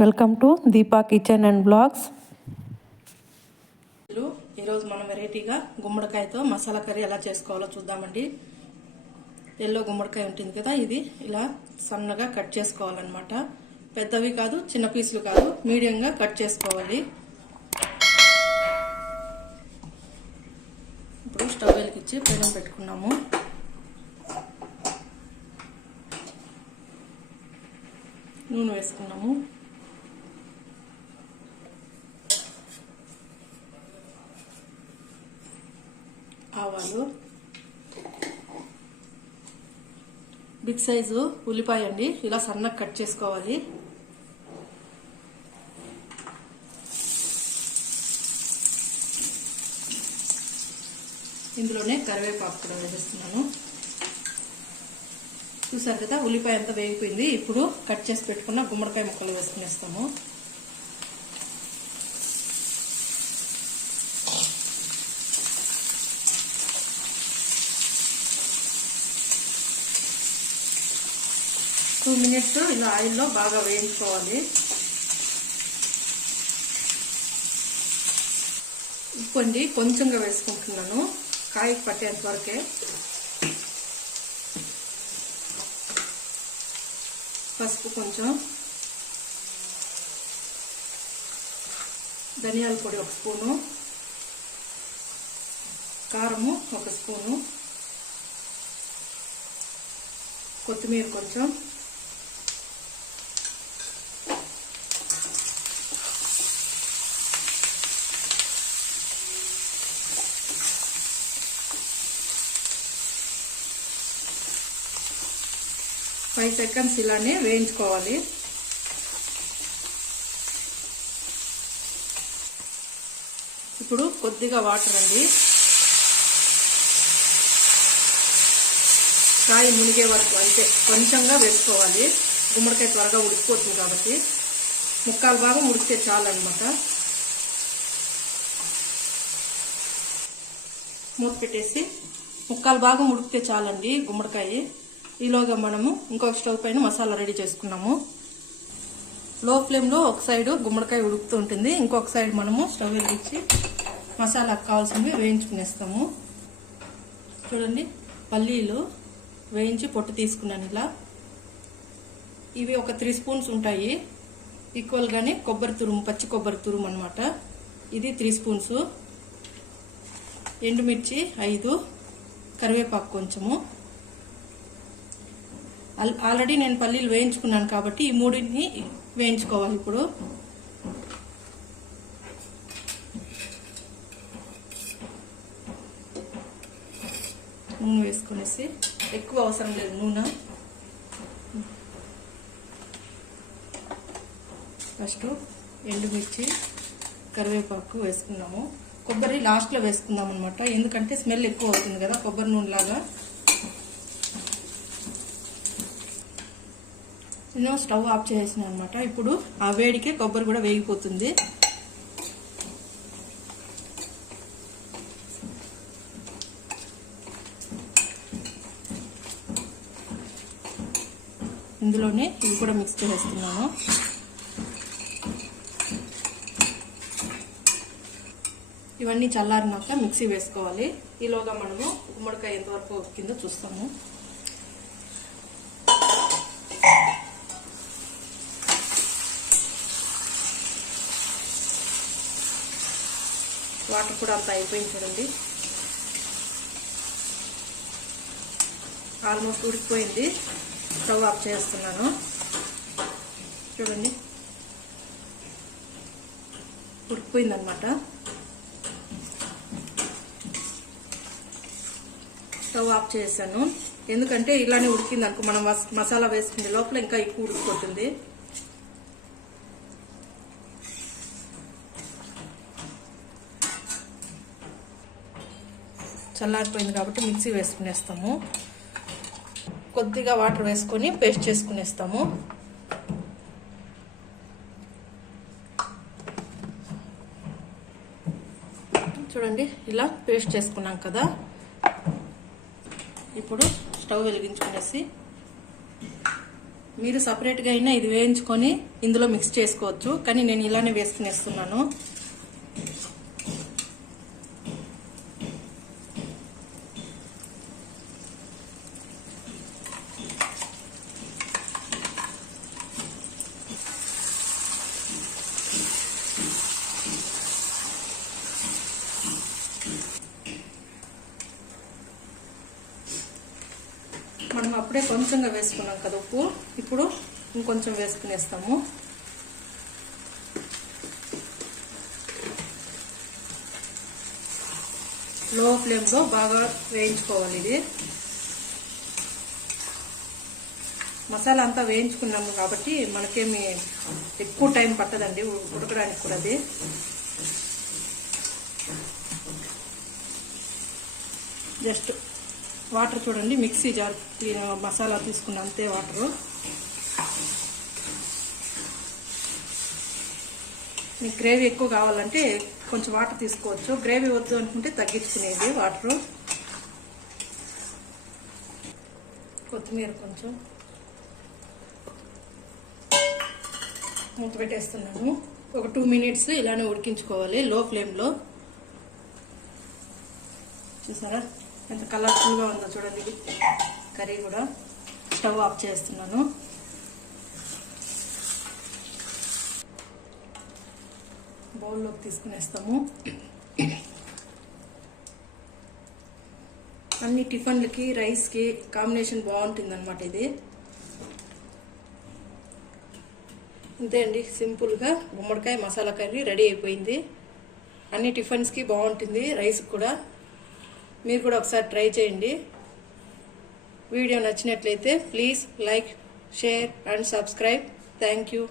Welcome to Deepa kitchen and blogs ఈరోజు మనం వెరైటీగా గుమ్మడికాయతో మసాలా కర్రీ ఎలా చేసుకోవాలో చూద్దామండి. ఎల్లో గుమ్మడికాయ ఉంటుంది కదా ఇది ఇలా సన్నగా కట్ చేసుకోవాలన్నమాట. పెద్దవి కాదు చిన్న పీసులు కాదు మీడియంగా కట్ చేసుకోవాలి. ఇప్పుడు స్టవ్ వెలికిచ్చి పెనం పెట్టుకున్నాము. నూనె వేసుకున్నాము. బిగ్ సైజు ఉల్లిపాయ అండి. ఇలా సన్నగా కట్ చేసుకోవాలి. ఇందులోనే కరివేపాకు కూడా వేసేస్తున్నాను. చూసారు కదా ఉల్లిపాయ అంతా వేగిపోయింది. ఇప్పుడు కట్ చేసి పెట్టుకున్న గుమ్మడికాయ ముక్కలు వేసుకునేస్తాము. టూ మినిట్స్ ఇలా ఆయిల్లో బాగా వేయించుకోవాలి. ఉప్పు అండి కొంచెంగా వేసుకుంటున్నాను. కాయకు పట్టేంత వరకే. పసుపు కొంచెం. ధనియాల పొడి ఒక స్పూను. కారము ఒక స్పూను. కొత్తిమీర కొంచెం. ఫైవ్ సెకండ్స్ ఇలానే వేయించుకోవాలి. ఇప్పుడు కొద్దిగా వాటర్ అండి. కాయ మునిగే వరకు అంతే కొంచెంగా వేసుకోవాలి. గుమ్మడికాయ త్వరగా ఉడికిపోతుంది కాబట్టి. ముక్కాలు భాగం ఉడికితే చాలన్నమాట మూత పెట్టేసి ముక్కాలు భాగం ఉడికితే చాలండి గుమ్మడికాయ. ఈలోగా మనము ఇంకొక స్టవ్ పైన మసాలా రెడీ చేసుకున్నాము. లో ఫ్లేమ్లో ఒక సైడ్ గుమ్మడికాయ ఉడుకుతూ ఉంటుంది. ఇంకొక సైడ్ మనము స్టవ్ వెలిగించి మసాలాకు కావాల్సినవి వేయించుకునేస్తాము. చూడండి పల్లీలు వేయించి పొట్టు తీసుకున్నాను ఇలా. ఇవి ఒక త్రీ స్పూన్స్ ఉంటాయి. ఈక్వల్గానే కొబ్బరి తురుము పచ్చి కొబ్బరి తురుము అనమాట ఇది త్రీ స్పూన్స్. ఎండుమిర్చి ఐదు కరివేపాకు కొంచెము. ఆల్రెడీ నేను పల్లీలు వేయించుకున్నాను కాబట్టి ఈ మూడింటిని వేయించుకోవాలి ఇప్పుడు. నూనె వేసుకునేసి ఎక్కువ అవసరం లేదు నూనె. ఫస్ట్ ఎండుమిర్చి కరివేపాకు వేసుకున్నాము. కొబ్బరి లాస్ట్లో వేసుకుందాం అనమాట ఎందుకంటే స్మెల్ ఎక్కువ అవుతుంది కదా కొబ్బరి నూనె నేను స్టవ్ ఆఫ్ చేసిన అనమాట ఇప్పుడు ఆ వేడికే కొబ్బరి కూడా వేగిపోతుంది. ఇందులోనే ఇవి కూడా మిక్స్ చేసేస్తున్నాను. ఇవన్నీ చల్లారినాక మిక్సీ వేసుకోవాలి. ఈలోగా మనము గుమ్మడికాయ ఎంతవరకు కింద చూస్తాము. వాటర్ కూడా అంతా అయిపోయింది చూడండి. ఆల్మోస్ట్ ఉడికిపోయింది. స్టవ్ ఆఫ్ చేస్తున్నాను. చూడండి. ఉడికిపోయింది అనమాట స్టవ్ ఆఫ్ చేశాను. ఎందుకంటే ఇలానే ఉడికింది అనుకో మనం మసాలా వేసుకునే లోపల ఇంకా ఎక్కువ ఉడికిపోతుంది. చల్లారిపోయింది కాబట్టి మిక్సీ వేసుకునేస్తాము. కొద్దిగా వాటర్ వేసుకొని పేస్ట్ చేసుకునేస్తాము. చూడండి ఇలా పేస్ట్ చేసుకున్నాం కదా. ఇప్పుడు స్టవ్ వెలిగించుకునేసి మీరు సపరేట్గా అయినా ఇది వేయించుకొని ఇందులో మిక్స్ చేసుకోవచ్చు. కానీ నేను ఇలానే వేసుకునేస్తున్నాను మనం అప్పుడే కొంచెంగా వేసుకున్నాం కదా ఉప్పు. ఇప్పుడు ఇంకొంచెం వేసుకునేస్తాము. లో ఫ్లేమ్లో బాగా వేయించుకోవాలి ఇది. మసాలా అంతా వేయించుకున్నాము కాబట్టి మనకేమి ఎక్కువ టైం పట్టదండి ఉడకడానికి కూడా అది. జస్ట్ వాటర్ చూడండి మిక్సీ జార్ క్లీన్ మసాలా తీసుకున్న అంతే వాటరు. మీకు గ్రేవీ ఎక్కువ కావాలంటే కొంచెం వాటర్ తీసుకోవచ్చు. గ్రేవీ వద్దు అనుకుంటే తగ్గించుకునేది వాటరు. కొత్తిమీర కొంచెం. మూత పెట్టేస్తున్నాను. ఒక టూ మినిట్స్ ఇలానే ఉడికించుకోవాలి లో ఫ్లేమ్లో. చూసారా? ఎంత కలర్ఫుల్గా ఉందో చూడండి. కర్రీ కూడా స్టవ్ ఆఫ్ చేస్తున్నాను. బౌల్లోకి తీసుకునేస్తాము. అన్ని టిఫిన్లకి రైస్కి కాంబినేషన్ బాగుంటుంది అనమాట ఇది. అంతే అండి సింపుల్గా గుమ్మడికాయ మసాలా కర్రీ రెడీ అయిపోయింది. అన్ని టిఫిన్స్కి బాగుంటుంది రైస్ కూడా. మీరు కూడా ఒకసారి ట్రై చేయండి. వీడియో నచ్చినట్లయితే please like share and subscribe. Thank you.